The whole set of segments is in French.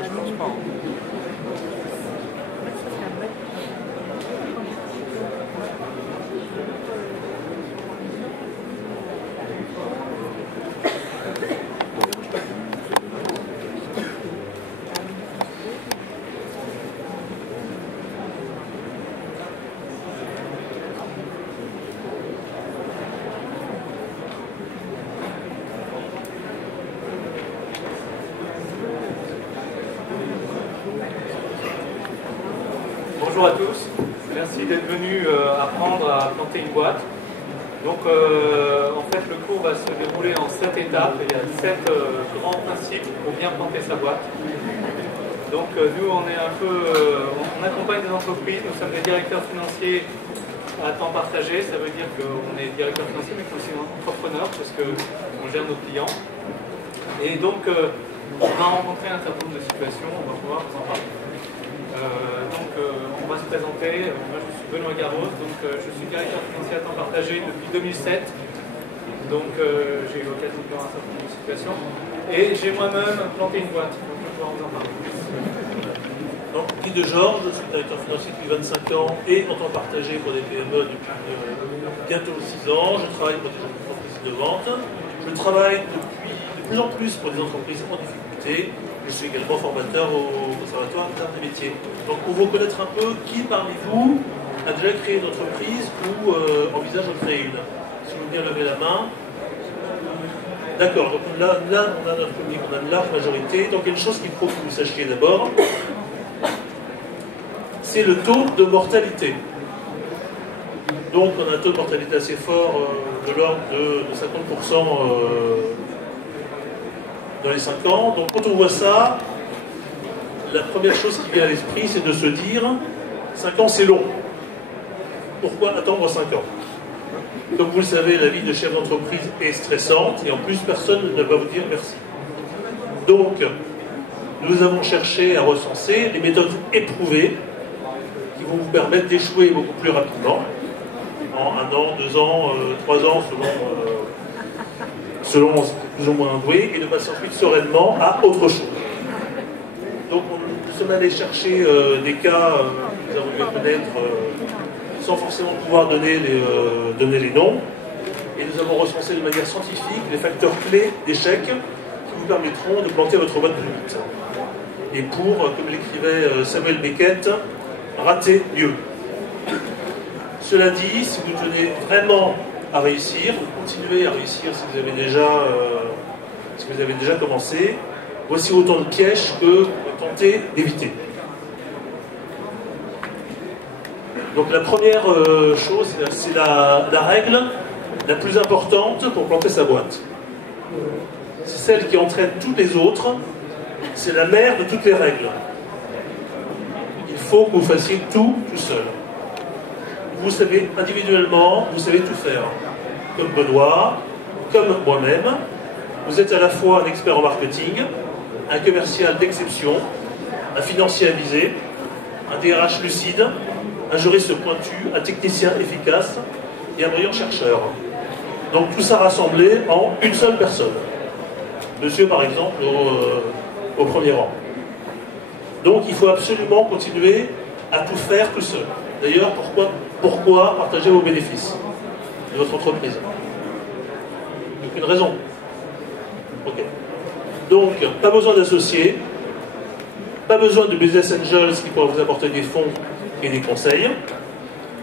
je pense pas. Bonjour à tous, merci d'être venus apprendre à planter une boîte. Donc en fait le cours va se dérouler en 7 étapes, il y a 7 grands principes pour bien planter sa boîte. Donc nous on est un peu, on accompagne des entreprises, nous sommes des directeurs financiers à temps partagé, ça veut dire qu'on est directeur financier mais aussi entrepreneur parce qu'on gère nos clients. Et donc on va rencontrer un certain nombre de situations, on va pouvoir vous en parler. On va se présenter. Moi, je suis Benoît Garros, je suis directeur financier à temps partagé depuis 2007. J'ai eu l'occasion de voir un certain nombre de situations. Et j'ai moi-même planté une boîte, donc je vais pouvoir vous en parler. Donc, Guy de Georges, je suis directeur financier depuis 25 ans et en temps partagé pour des PME depuis bientôt 6 ans. Je travaille pour des entreprises innovantes. Je travaille depuis de plus en plus pour des entreprises en difficulté. Je suis également formateur au Conservatoire des Arts et Métiers. Donc pour vous connaître un peu, qui parmi vous a déjà créé une entreprise ou envisage de créer une? Si vous voulez bien lever la main. D'accord, donc là on a notre public, on a une large majorité. Donc il y a une chose qu'il faut que vous sachiez d'abord, c'est le taux de mortalité. Donc on a un taux de mortalité assez fort de l'ordre de 50% dans les 5 ans. Donc quand on voit ça, la première chose qui vient à l'esprit, c'est de se dire 5 ans c'est long. Pourquoi attendre 5 ans? Comme vous le savez, la vie de chef d'entreprise est stressante et en plus personne ne va vous dire merci. Donc nous avons cherché à recenser les méthodes éprouvées qui vont vous permettre d'échouer beaucoup plus rapidement, en 1 an, 2 ans, 3 ans selon plus ou moins doué, et de passer ensuite sereinement à autre chose. Donc nous sommes allés chercher des cas que nous avons dû connaître sans forcément pouvoir donner les noms, et nous avons recensé de manière scientifique les facteurs clés d'échec qui vous permettront de planter votre boîte plus vite. Et pour, comme l'écrivait Samuel Beckett, rater mieux. Cela dit, si vous tenez vraiment à réussir, vous continuez à réussir si vous avez déjà commencé, voici autant de pièges que vous tentez d'éviter. Donc la première chose, c'est la règle la plus importante pour planter sa boîte. C'est celle qui entraîne toutes les autres, c'est la mère de toutes les règles. Il faut que vous fassiez tout seul. Vous savez individuellement, vous savez tout faire. Comme Benoît, comme moi-même, vous êtes à la fois un expert en marketing, un commercial d'exception, un financier avisé, un DRH lucide, un juriste pointu, un technicien efficace et un brillant chercheur. Donc tout ça rassemblé en une seule personne. Monsieur, par exemple, au premier rang. Donc il faut absolument continuer à tout faire tout seul. D'ailleurs, pourquoi partager vos bénéfices de votre entreprise? Aucune raison. Ok. Donc, pas besoin d'associés, pas besoin de business angels qui pourraient vous apporter des fonds et des conseils,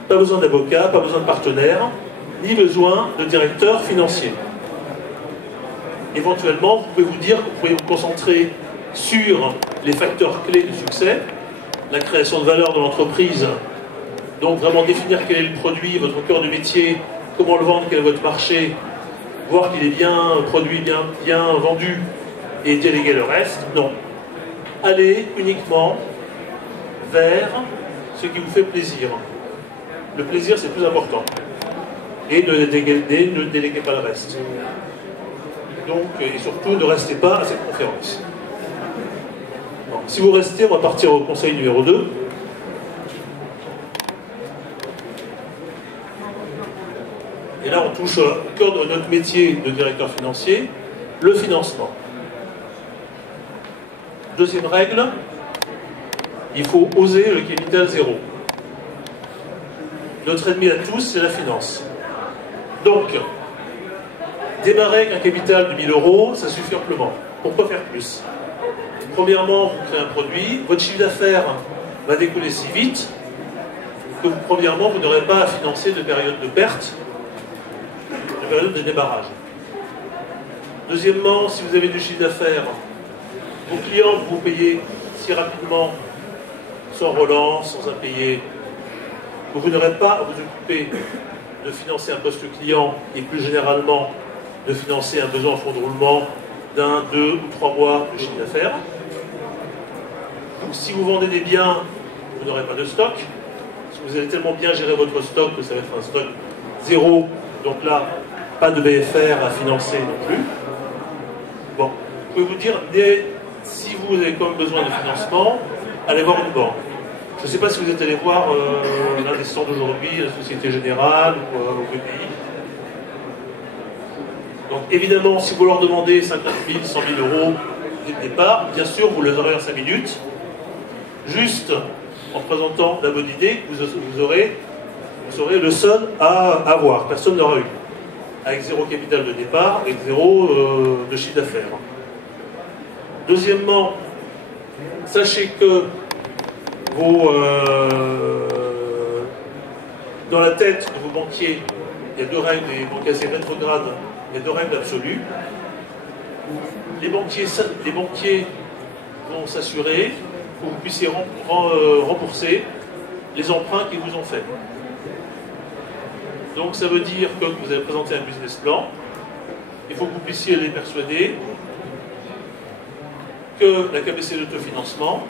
pas besoin d'avocats, pas besoin de partenaires, ni besoin de directeur financier. Éventuellement, vous pouvez vous dire que vous pouvez vous concentrer sur les facteurs clés du succès, la création de valeur de l'entreprise, donc vraiment définir quel est le produit, votre cœur de métier, comment le vendre, quel est votre marché, voir qu'il est bien produit, bien vendu, et déléguer le reste. Non. Allez uniquement vers ce qui vous fait plaisir. Le plaisir, c'est plus important. Et ne déléguez pas le reste. Donc, et surtout, ne restez pas à cette conférence. Bon, si vous restez, on va partir au conseil numéro 2. Et là, on touche au cœur de notre métier de directeur financier, le financement. Deuxième règle, il faut oser le capital zéro. Notre ennemi à tous, c'est la finance. Donc, démarrer avec un capital de 1 000 €, ça suffit amplement. Pourquoi faire plus? Premièrement, vous créez un produit, votre chiffre d'affaires va décoller si vite que premièrement, vous n'aurez pas à financer de période de perte, de période de démarrage. Deuxièmement, si vous avez du chiffre d'affaires, vos clients vont vous payer si rapidement, sans relance, sans impayé, que vous n'aurez pas à vous occuper de financer un poste client et plus généralement de financer un besoin en fonds de roulement d'1, 2 ou 3 mois de chiffre d'affaires. Si vous vendez des biens, vous n'aurez pas de stock. Si vous allez tellement bien gérer votre stock que ça va être un stock zéro, donc là, pas de BFR à financer non plus. Bon, je peux vous dire, si vous avez quand même besoin de financement, allez voir une banque. Je ne sais pas si vous êtes allé voir l'un des stands d'aujourd'hui, la Société Générale ou au BPI. Donc évidemment, si vous leur demandez 50 000, 100 000 € dès le départ, bien sûr, vous les aurez en 5 minutes. Juste en présentant la bonne idée, vous serez le seul à avoir. Personne n'aura eu. Avec zéro capital de départ et zéro de chiffre d'affaires. Deuxièmement, sachez que dans la tête de vos banquiers, il y a deux règles, des banquiers assez rétrogrades, il y a deux règles absolues. Les banquiers vont s'assurer que vous puissiez rembourser les emprunts qu'ils vous ont faits. Donc ça veut dire que vous avez présenté un business plan, il faut que vous puissiez les persuader que la capacité d'autofinancement,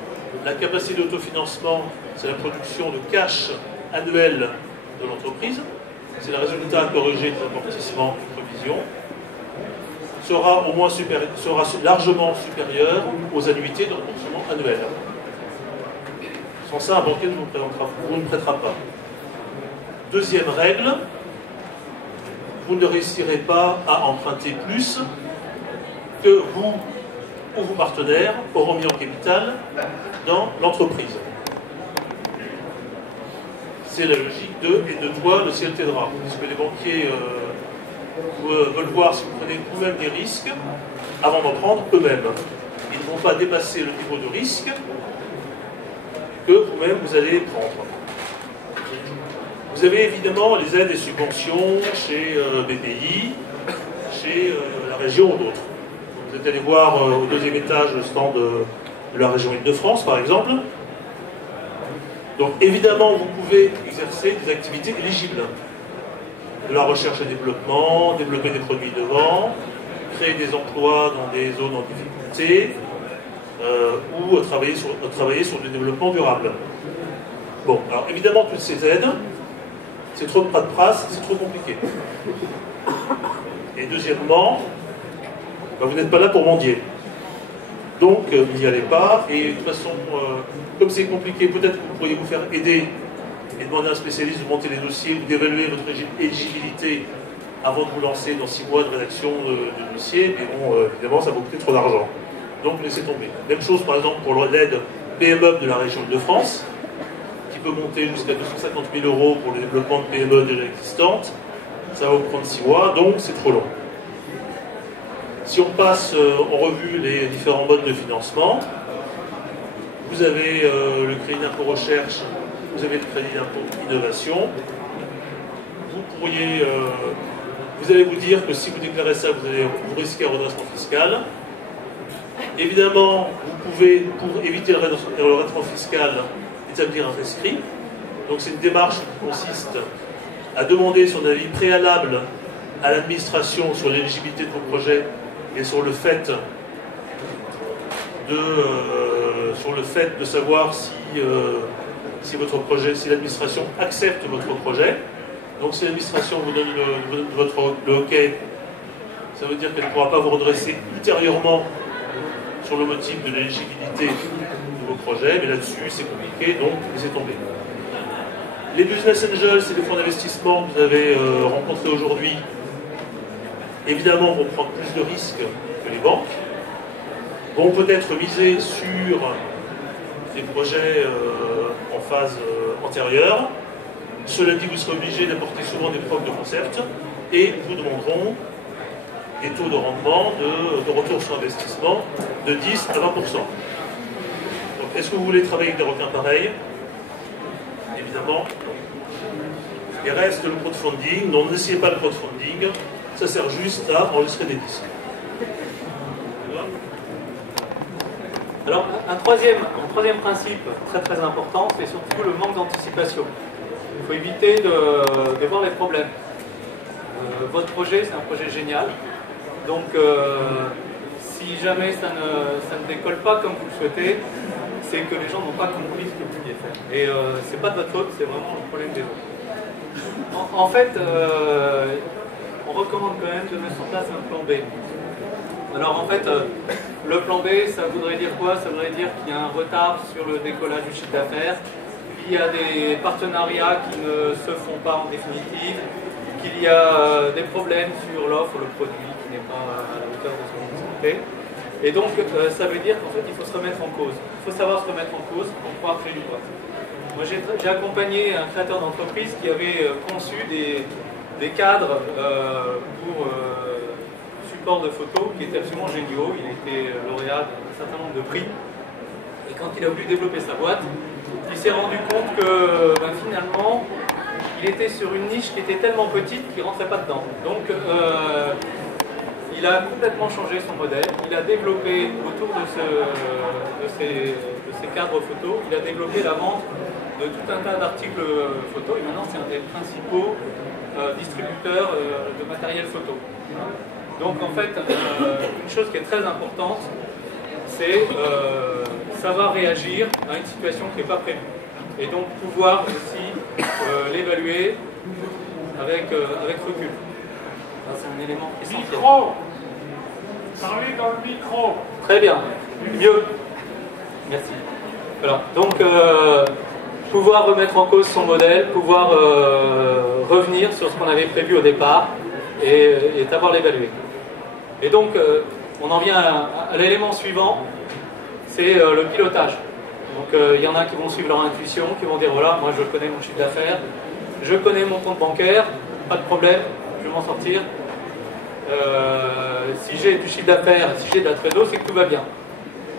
c'est la production de cash annuel de l'entreprise, c'est le résultat corrigé des amortissements et provisions, sera largement supérieur aux annuités de remboursement annuel. Sans ça, un banquier ne vous prêtera pas. Deuxième règle, vous ne réussirez pas à emprunter plus que vous ou vos partenaires auront mis en capital dans l'entreprise. C'est la logique de « et de toi, le ciel t'aidera ». Parce que les banquiers veulent voir si vous prenez vous-même des risques avant d'en prendre eux-mêmes. Ils ne vont pas dépasser le niveau de risque que vous-même vous allez prendre. Vous avez évidemment les aides et subventions chez BPI, chez la région ou d'autres. Vous êtes allé voir au deuxième étage le stand de la région Île-de-France, par exemple. Donc évidemment, vous pouvez exercer des activités éligibles. De la recherche et développement, développer des produits innovants, créer des emplois dans des zones en difficulté, ou travailler sur le développement durable. Bon, alors évidemment, toutes ces aides, c'est trop de paperasse, c'est trop compliqué. Et deuxièmement, vous n'êtes pas là pour mendier. Donc, n'y allez pas. Et de toute façon, comme c'est compliqué, peut-être que vous pourriez vous faire aider et demander à un spécialiste de monter les dossiers ou d'évaluer votre éligibilité avant de vous lancer dans 6 mois de rédaction de dossier. Mais bon, évidemment, ça va vous coûter trop d'argent. Donc, laissez tomber. Même chose, par exemple, pour l'aide PME de la région Île-de-France, qui peut monter jusqu'à 250 000 € pour le développement de PME déjà existantes. Ça va vous prendre 6 mois, donc c'est trop long. Si on passe en revue les différents modes de financement, vous avez le crédit d'impôt recherche, vous avez le crédit d'impôt innovation. Vous allez vous dire que si vous déclarez ça, vous risquez un redressement fiscal. Évidemment, vous pouvez, pour éviter le redressement fiscal, établir un rescrit. Donc c'est une démarche qui consiste à demander son avis préalable à l'administration sur l'éligibilité de vos projets et sur le fait de savoir si votre projet, si l'administration accepte votre projet. Donc si l'administration vous donne le OK, ça veut dire qu'elle ne pourra pas vous redresser ultérieurement sur le motif de l'éligibilité de vos projets, mais là-dessus c'est compliqué, donc laissez tomber. Les business angels, c'est des fonds d'investissement que vous avez rencontrés aujourd'hui, évidemment vont prendre plus de risques que les banques. vont peut-être miser sur des projets en phase antérieure. Cela dit, vous serez obligé d'apporter souvent des preuves de concept et vous demanderont des taux de rendement de retour sur investissement de 10 à 20%. Donc, est-ce que vous voulez travailler avec des requins pareils? Évidemment. Il reste le crowdfunding. Non, n'essayez pas le crowdfunding. Ça sert juste à enregistrer des disques. Alors, un troisième principe très très important, c'est surtout le manque d'anticipation. Il faut éviter de voir les problèmes. Votre projet, c'est un projet génial. Donc, si jamais ça ne décolle pas comme vous le souhaitez, c'est que les gens n'ont pas compris ce que vous vouliez faire. Et c'est pas de votre faute, c'est vraiment le problème des autres. En fait, on recommande quand même de mettre en place un plan B. Alors en fait, le plan B, ça voudrait dire quoi? Ça voudrait dire qu'il y a un retard sur le décollage du chiffre d'affaires, qu'il y a des partenariats qui ne se font pas en définitive, qu'il y a des problèmes sur l'offre, le produit qui n'est pas à la hauteur de son utilité. Et donc, ça veut dire qu'en fait, il faut se remettre en cause. Il faut savoir se remettre en cause pour pouvoir créer une boîte. Moi, j'ai accompagné un créateur d'entreprise qui avait conçu des cadres pour support de photos qui étaient absolument géniaux. Il était lauréat d'un certain nombre de prix. Et quand il a voulu développer sa boîte, il s'est rendu compte que finalement, il était sur une niche qui était tellement petite qu'il ne rentrait pas dedans. Donc, il a complètement changé son modèle. Il a développé, autour de ces cadres photos, il a développé la vente de tout un tas d'articles photos. Et maintenant, c'est un des principaux distributeurs de matériel photo. Donc, en fait, une chose qui est très importante, c'est savoir réagir à une situation qui n'est pas prévue. Et donc, pouvoir aussi l'évaluer avec recul. C'est un élément essentiel. Micro! Parlez dans le micro! Très bien. Mieux. Merci. Voilà. Donc, pouvoir remettre en cause son modèle, pouvoir revenir sur ce qu'on avait prévu au départ et savoir l'évaluer. Et donc, on en vient à l'élément suivant, c'est le pilotage. Donc, il y en a qui vont suivre leur intuition, qui vont dire voilà, moi je connais mon chiffre d'affaires, je connais mon compte bancaire, pas de problème, je vais m'en sortir. Si j'ai du chiffre d'affaires, si j'ai de la trésor, c'est que tout va bien.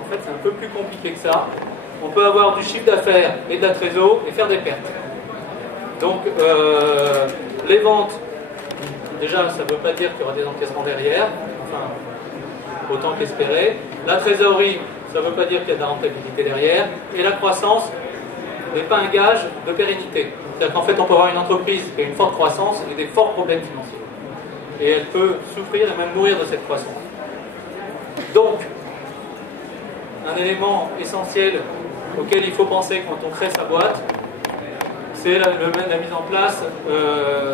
En fait, c'est un peu plus compliqué que ça. On peut avoir du chiffre d'affaires et de la trésor et faire des pertes. Donc, les ventes, déjà, ça ne veut pas dire qu'il y aura des encaissements derrière, enfin, autant qu'espérer. La trésorerie, ça ne veut pas dire qu'il y a de la rentabilité derrière. Et la croissance n'est pas un gage de pérennité. C'est-à-dire qu'en fait, on peut avoir une entreprise qui a une forte croissance et des forts problèmes financiers. Et elle peut souffrir et même mourir de cette croissance. Donc, un élément essentiel auquel il faut penser quand on crée sa boîte, c'est la mise en place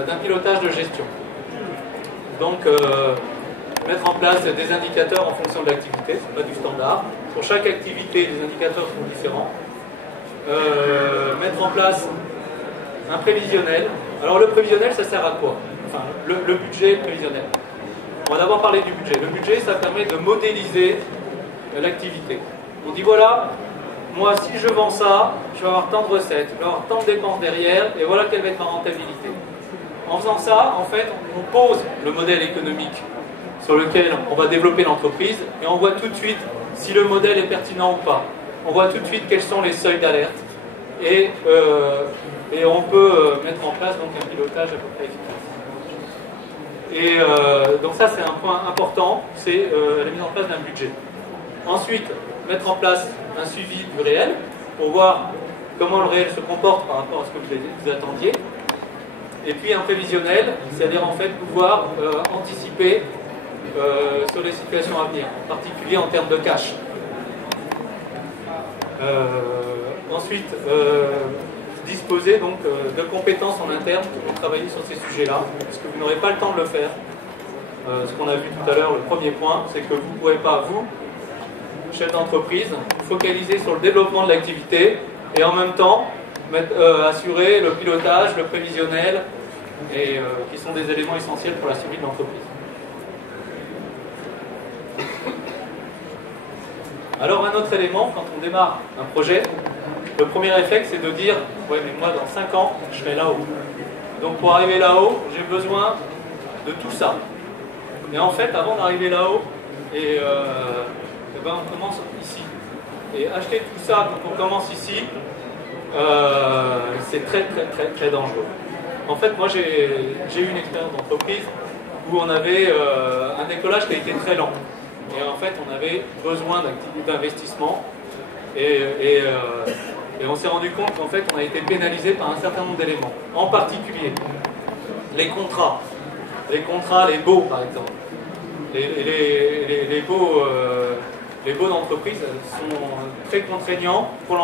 d'un pilotage de gestion. Donc, mettre en place des indicateurs en fonction de l'activité, ce n'est pas du standard. Pour chaque activité, les indicateurs sont différents. Mettre en place un prévisionnel. Alors, le prévisionnel, ça sert à quoi? Enfin, le budget prévisionnel. On va d'abord parler du budget. Le budget, ça permet de modéliser l'activité. On dit voilà, moi si je vends ça, je vais avoir tant de recettes, je vais avoir tant de dépenses derrière, et voilà quelle va être ma rentabilité. En faisant ça, en fait, on pose le modèle économique sur lequel on va développer l'entreprise, et on voit tout de suite si le modèle est pertinent ou pas. On voit tout de suite quels sont les seuils d'alerte, et on peut mettre en place donc un pilotage à peu près efficace. Et donc ça c'est un point important, c'est la mise en place d'un budget. Ensuite, mettre en place un suivi du réel pour voir comment le réel se comporte par rapport à ce que vous attendiez. Et puis un prévisionnel, c'est-à-dire en fait pouvoir anticiper sur les situations à venir, en particulier en termes de cash. Ensuite, disposer donc de compétences en interne pour travailler sur ces sujets-là, parce que vous n'aurez pas le temps de le faire. Ce qu'on a vu tout à l'heure, le premier point, c'est que vous ne pouvez pas, vous, chef d'entreprise, focaliser sur le développement de l'activité et en même temps assurer le pilotage, le prévisionnel, et qui sont des éléments essentiels pour la survie de l'entreprise. Alors un autre élément, quand on démarre un projet, le premier réflexe c'est de dire ouais mais moi dans 5 ans je serai là-haut. Donc pour arriver là-haut, j'ai besoin de tout ça. Et en fait avant d'arriver là-haut, ben, on commence ici. Et acheter tout ça quand on commence ici, c'est très dangereux. En fait moi j'ai eu une expérience d'entreprise où on avait un décollage qui a été très lent. Et en fait, on avait besoin d'investissement et on s'est rendu compte qu'en fait, on a été pénalisé par un certain nombre d'éléments. En particulier, les contrats, les baux par exemple. Les baux d'entreprise sont très contraignants pour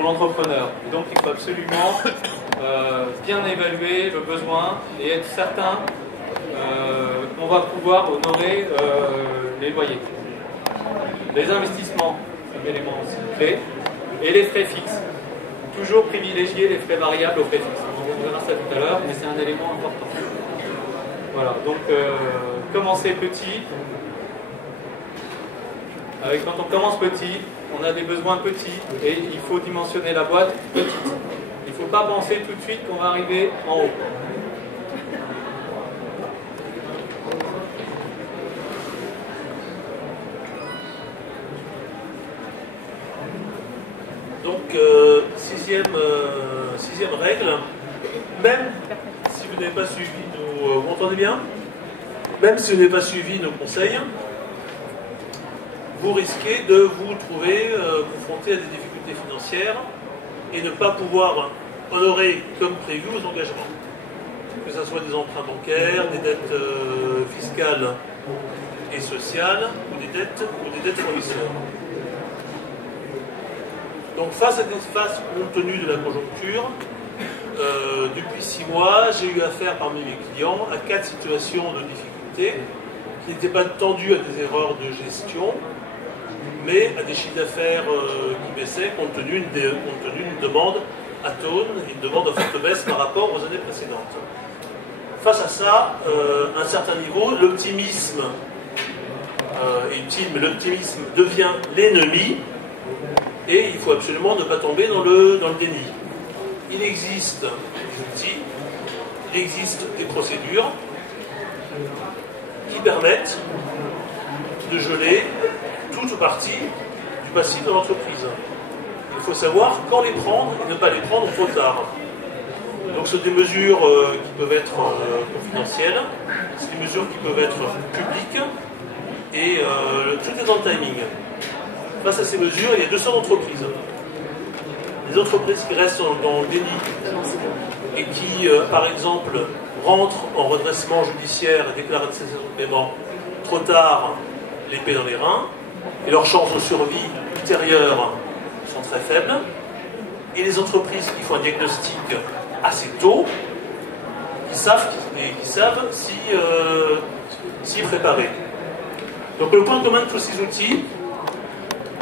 l'entrepreneur. Donc, il faut absolument bien évaluer le besoin et être certain qu'on va pouvoir honorer les loyers. Les investissements, c'est un élément aussi clé, et les frais fixes. Toujours privilégier les frais variables aux frais fixes. On verra ça tout à l'heure, mais c'est un élément important. Voilà, donc commencer petit. Quand on commence petit, on a des besoins petits et il faut dimensionner la boîte petite. Il ne faut pas penser tout de suite qu'on va arriver en haut. Donc, sixième règle, même si vous n'avez pas suivi nos... vous m'entendez bien? Même si vous n'avez pas suivi nos conseils, vous risquez de vous trouver confronté à des difficultés financières et ne pas pouvoir honorer comme prévu vos engagements. Que ce soit des emprunts bancaires, des dettes fiscales et sociales, ou des dettes fournisseurs. Donc face compte tenu de la conjoncture, depuis 6 mois, j'ai eu affaire parmi mes clients à 4 situations de difficulté qui n'étaient pas tendues à des erreurs de gestion, mais à des chiffres d'affaires qui baissaient compte tenu d'une demande atone, une demande en forte baisse par rapport aux années précédentes. Face à ça, à un certain niveau, l'optimisme est utile, mais l'optimisme devient l'ennemi. Et il faut absolument ne pas tomber dans le déni. Il existe des outils, il existe des procédures qui permettent de geler toute ou partie du passif de l'entreprise. Il faut savoir quand les prendre et ne pas les prendre trop tard. Donc ce sont des mesures qui peuvent être confidentielles, c'est des mesures qui peuvent être publiques, et tout est dans le timing. Face à ces mesures, il y a 200 entreprises. Les entreprises qui restent dans le déni et qui, par exemple, rentrent en redressement judiciaire et déclarent une cessation de paiement trop tard, l'épée dans les reins, et leurs chances de survie ultérieures sont très faibles. Et les entreprises qui font un diagnostic assez tôt, qui savent s'y préparer. Donc le point commun de tous ces outils,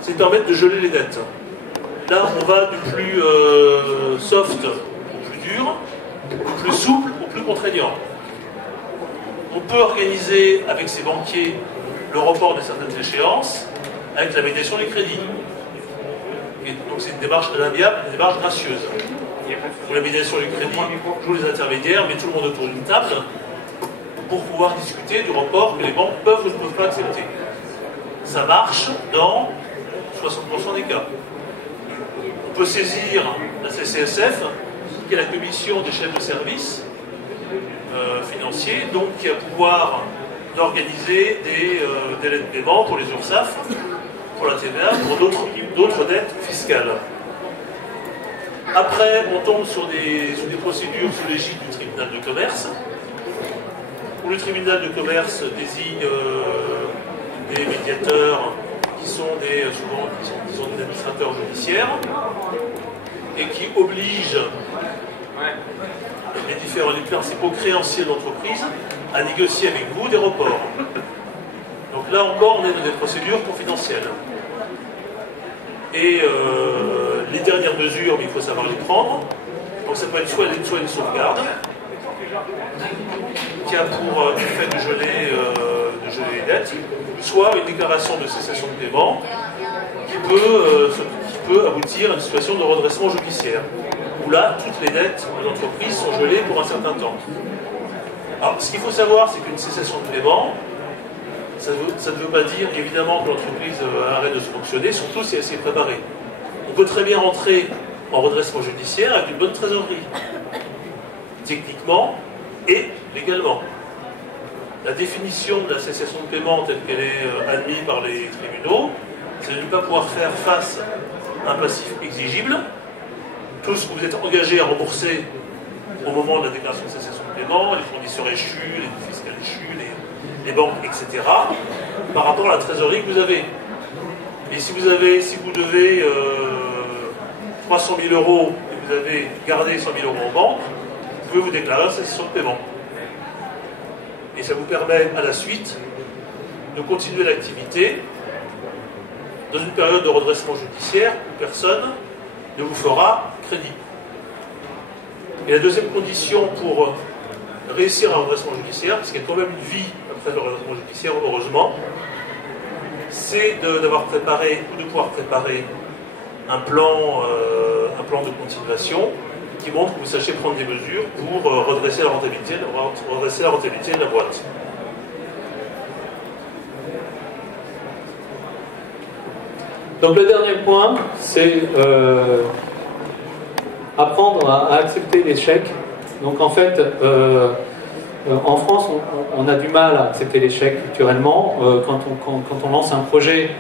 c'est de permettre de geler les dettes. Là, on va du plus soft au plus dur, au plus souple au plus contraignant. On peut organiser avec ses banquiers le report de certaines échéances avec la médiation des crédits. Et donc c'est une démarche amiable, une démarche gracieuse. Pour la médiation des crédits, joue les intermédiaires, mais tout le monde autour d'une table pour pouvoir discuter du report que les banques peuvent ou ne peuvent pas accepter. Ça marche dans 60% des cas. On peut saisir la CCSF, qui est la commission des chefs de service financiers, donc qui a pouvoir d'organiser des délais de paiement pour les URSSAF, pour la TVA, pour d'autres dettes fiscales. Après, on tombe sur des procédures sous l'égide du tribunal de commerce, où le tribunal de commerce désigne des médiateurs qui sont souvent des administrateurs judiciaires et qui obligent les principaux créanciers de l'entreprise à négocier avec vous des reports. Donc là encore, on est dans des procédures confidentielles. Et les dernières mesures, mais il faut savoir les prendre. Donc ça peut être soit une sauvegarde, qui a pour effet de geler les dettes, soit une déclaration de cessation de paiement qui peut aboutir à une situation de redressement judiciaire, où là, toutes les dettes de l'entreprise sont gelées pour un certain temps. Alors, ce qu'il faut savoir, c'est qu'une cessation de paiement, ça ne veut pas dire évidemment que l'entreprise arrête de se fonctionner, surtout si elle s'y est préparée. On peut très bien rentrer en redressement judiciaire avec une bonne trésorerie, techniquement et légalement. La définition de la cessation de paiement telle qu'elle est admise par les tribunaux, c'est de ne pas pouvoir faire face à un passif exigible. Tout ce que vous êtes engagé à rembourser au moment de la déclaration de cessation de paiement, les fournisseurs échus, les fiscales échus, les banques, etc., par rapport à la trésorerie que vous avez. Et si vous devez 300 000 euros et vous avez gardé 100 000 euros en banque, vous pouvez vous déclarer la cessation de paiement. Et ça vous permet à la suite de continuer l'activité dans une période de redressement judiciaire où personne ne vous fera crédit. Et la deuxième condition pour réussir un redressement judiciaire, parce qu'il y a quand même une vie après le redressement judiciaire, heureusement, c'est d'avoir préparé ou de pouvoir préparer un plan de continuation qui montre que vous sachez prendre des mesures pour redresser la rentabilité de la boîte. Donc le dernier point, c'est apprendre à accepter l'échec. Donc en fait, en France, on a du mal à accepter l'échec culturellement. Quand on lance un projet,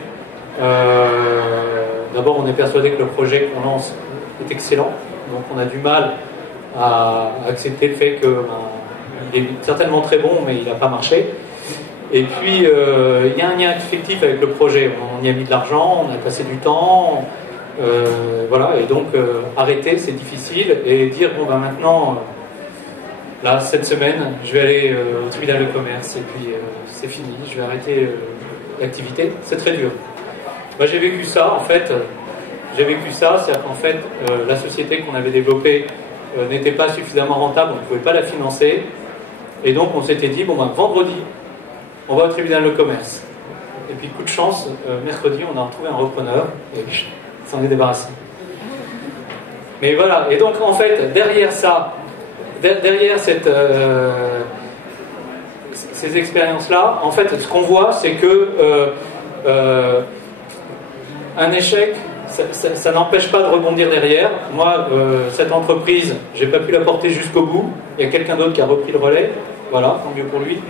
d'abord on est persuadé que le projet qu'on lance est excellent. Donc on a du mal à accepter le fait qu'il est certainement très bon, mais il n'a pas marché. Et puis il y a un lien affectif avec le projet. On y a mis de l'argent, on a passé du temps, voilà. Et donc arrêter, c'est difficile. Et dire bon ben maintenant, là cette semaine, je vais aller au tribunal de commerce et puis c'est fini, je vais arrêter l'activité. C'est très dur. Moi j'ai vécu ça en fait. C'est-à-dire qu'en fait, la société qu'on avait développée n'était pas suffisamment rentable, on ne pouvait pas la financer. Et donc, on s'était dit, bon ben, vendredi, on va au tribunal de commerce. Et puis, coup de chance, mercredi, on a retrouvé un repreneur et s'en est débarrassé. Mais voilà, et donc, en fait, derrière ça, derrière ces expériences-là, en fait, ce qu'on voit, c'est que un échec, ça n'empêche pas de rebondir derrière. Moi, cette entreprise, j'ai pas pu la porter jusqu'au bout. Il y a quelqu'un d'autre qui a repris le relais. Voilà, tant mieux pour lui.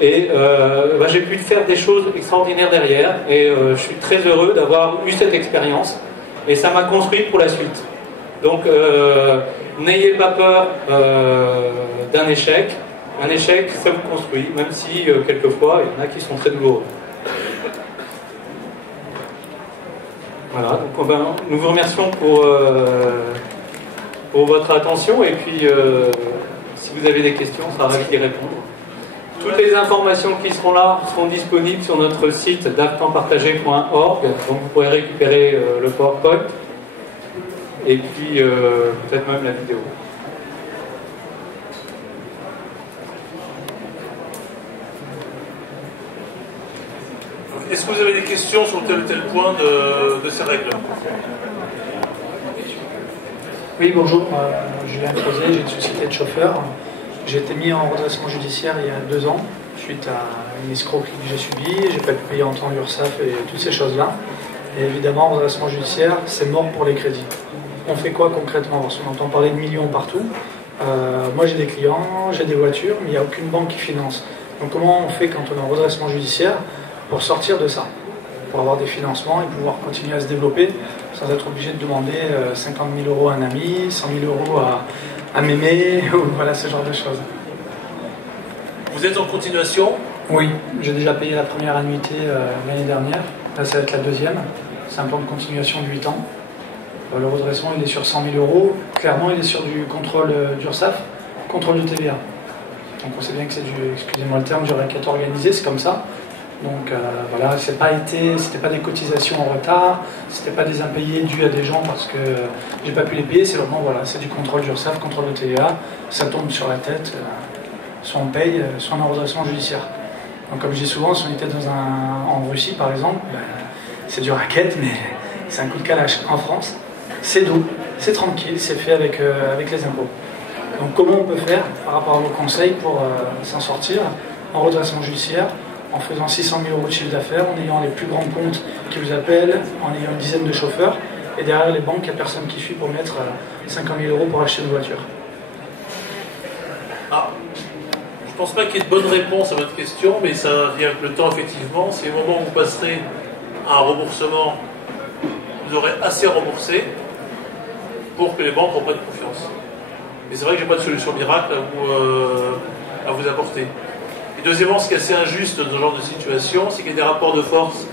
Et j'ai pu faire des choses extraordinaires derrière. Et je suis très heureux d'avoir eu cette expérience. Et ça m'a construit pour la suite. Donc, n'ayez pas peur d'un échec. Un échec, ça vous construit, même si quelquefois, il y en a qui sont très douloureux. Voilà, donc nous vous remercions pour votre attention et puis si vous avez des questions, on sera ravis d'y répondre. Toutes les informations qui seront là seront disponibles sur notre site daftempartagé.org, donc vous pourrez récupérer le PowerPoint et puis peut-être même la vidéo. Est-ce que vous avez des questions sur tel ou tel point de ces règles? Oui, bonjour. Julien Crozet, j'ai une société de chauffeurs. J'ai été mis en redressement judiciaire il y a 2 ans, suite à une escroquerie que j'ai subie. J'ai pas pu payer en temps l'URSSAF et toutes ces choses-là. Et évidemment, redressement judiciaire, c'est mort pour les crédits. On fait quoi concrètement? Parce qu'on entend parler de millions partout. Moi, j'ai des clients, j'ai des voitures, mais il n'y a aucune banque qui finance. Donc comment on fait quand on est en redressement judiciaire pour sortir de ça, pour avoir des financements et pouvoir continuer à se développer sans être obligé de demander 50 000 euros à un ami, 100 000 euros à mémé, ou voilà ce genre de choses. Vous êtes en continuation? Oui, j'ai déjà payé la première annuité l'année dernière, là ça va être la deuxième, c'est un plan de continuation de 8 ans. Le redressement il est sur 100 000 euros, clairement il est sur du contrôle d'URSSAF, contrôle de TVA. Donc on sait bien que c'est excusez-moi le terme, du racket organisé, c'est comme ça. Donc voilà, c'était pas des cotisations en retard, c'était pas des impayés dus à des gens parce que j'ai pas pu les payer, c'est vraiment voilà, c'est du contrôle d'URSSAF, contrôle de TVA, ça tombe sur la tête, soit on paye, soit on est en redressement judiciaire. Donc comme je dis souvent, si on était en Russie par exemple, ben, c'est du racket, mais c'est un coup de calache. En France, c'est doux, c'est tranquille, c'est fait avec les impôts. Donc comment on peut faire par rapport à vos conseils pour s'en sortir en redressement judiciaire, en faisant 600 000 euros de chiffre d'affaires, en ayant les plus grands comptes qui vous appellent, en ayant une dizaine de chauffeurs, et derrière les banques, il n'y a personne qui suit pour mettre 50 000 euros pour acheter une voiture. Ah, je ne pense pas qu'il y ait de bonne réponse à votre question, mais ça vient avec le temps, effectivement. C'est au moment où vous passerez à un remboursement, vous aurez assez remboursé pour que les banques reprennent confiance. Mais c'est vrai que je n'ai pas de solution miracle à vous apporter. Et deuxièmement, ce qui est assez injuste dans ce genre de situation, c'est qu'il y a des rapports de force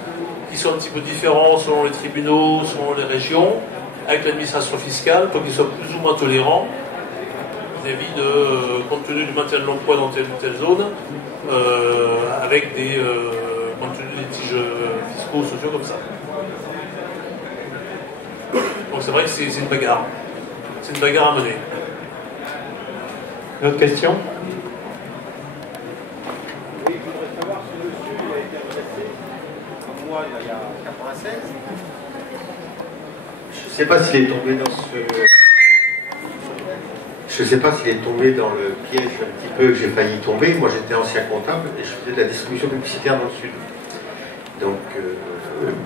qui sont un petit peu différents selon les tribunaux, selon les régions, avec l'administration fiscale, pour qu'ils soient plus ou moins tolérants vis-à-vis de, compte tenu du maintien de l'emploi dans telle ou telle zone, avec des, compte tenu des litiges fiscaux, sociaux comme ça. Donc c'est vrai que c'est une bagarre. C'est une bagarre à mener. Une autre question? Oui, je voudrais savoir si le monsieur a été redressé comme moi il y a 96. Je ne sais pas s'il est tombé dans Je sais pas s'il est tombé dans le piège un petit peu que j'ai failli tomber. Moi j'étais ancien comptable et je faisais de la distribution publicitaire dans le sud. Donc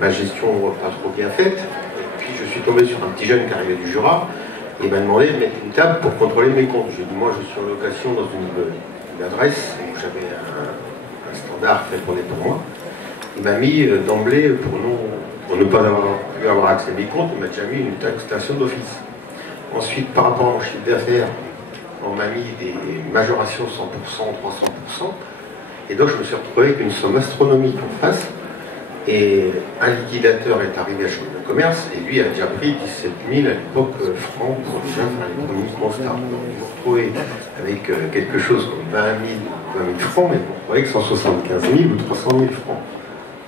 ma gestion pas trop bien faite. Et puis je suis tombé sur un petit jeune qui arrivait du Jura. Il m'a demandé de mettre une table pour contrôler mes comptes. J'ai dit, moi je suis en location dans une adresse où j'avais un standard fait pour moi. Il m'a mis d'emblée, pour ne pas avoir pu avoir accès à mes comptes, il m'a déjà mis une taxation d'office. Ensuite, par rapport à mon chiffre d'affaires, on m'a mis des majorations 100%, 300%. Et donc je me suis retrouvé avec une somme astronomique en face. Et un liquidateur est arrivé à Chambre de commerce et lui a déjà pris 17 000 à l'époque francs pour déjà faire les premiers constats. Donc il vous retrouvez avec quelque chose comme 20 000 francs, mais vous retrouvez avec 175 000 ou 300 000 francs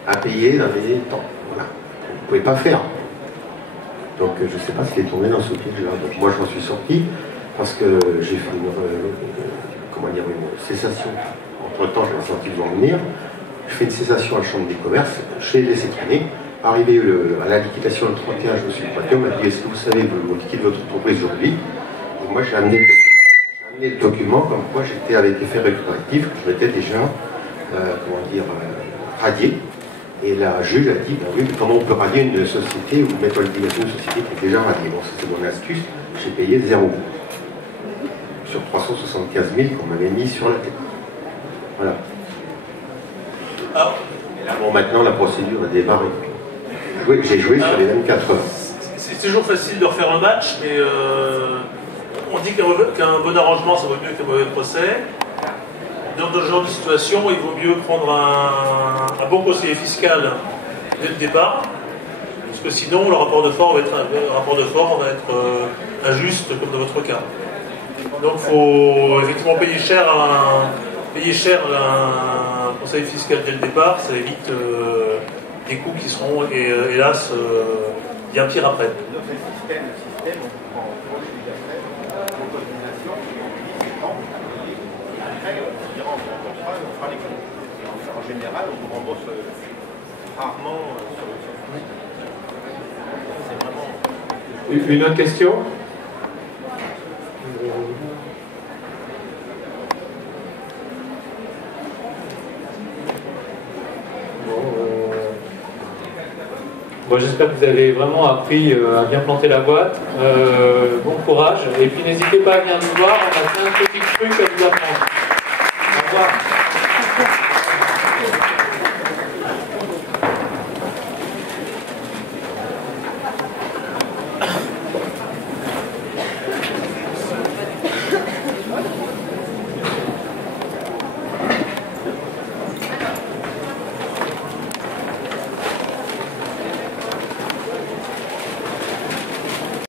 à payer dans les temps. Voilà. Vous ne pouvez pas faire. Donc je ne sais pas s'il est tombé dans ce piège-là. Donc moi j'en suis sorti parce que j'ai fait une cessation. Entre-temps, j'avais senti le vent venir. Je fais une cessation à la Chambre des commerces, j'ai laissé traîner. Arrivé à la liquidation le 31, je me suis pointé, on m'a dit, est-ce que vous savez, vous liquidez votre entreprise aujourd'hui? Et moi j'ai amené le document comme quoi j'étais avec effet rétroactif, que je m'étais déjà, radié. Et la juge a dit, ben oui, mais comment on peut radier une société ou mettre en liquidation une société qui est déjà radiée? Bon, ça c'est mon astuce, j'ai payé 0 sur 375 000 qu'on m'avait mis sur la tête. Voilà. Ah. Bon, maintenant la procédure a démarré. J'ai joué sur les 24 heures. C'est toujours facile de refaire un match, mais on dit qu'un bon arrangement, ça vaut mieux qu'un mauvais procès. Dans ce genre de situation, il vaut mieux prendre un bon conseiller fiscal dès le départ, parce que sinon le rapport de force va être injuste, comme dans votre cas. Donc il faut effectivement payer cher un conseil fiscal dès le départ, ça évite des coûts qui seront, hélas, bien pires après. Le système, on prend le chiffre d'affaires, l'autonomisation, et après, on dira, on remboursera, on fera les comptes. Et en général, on vous rembourse rarement sur le site. C'est vraiment... Une autre question? Bon, j'espère que vous avez vraiment appris à bien planter la boîte. Bon courage. Et puis n'hésitez pas à venir nous voir, on a plein de petits trucs à vous apprendre. Au revoir.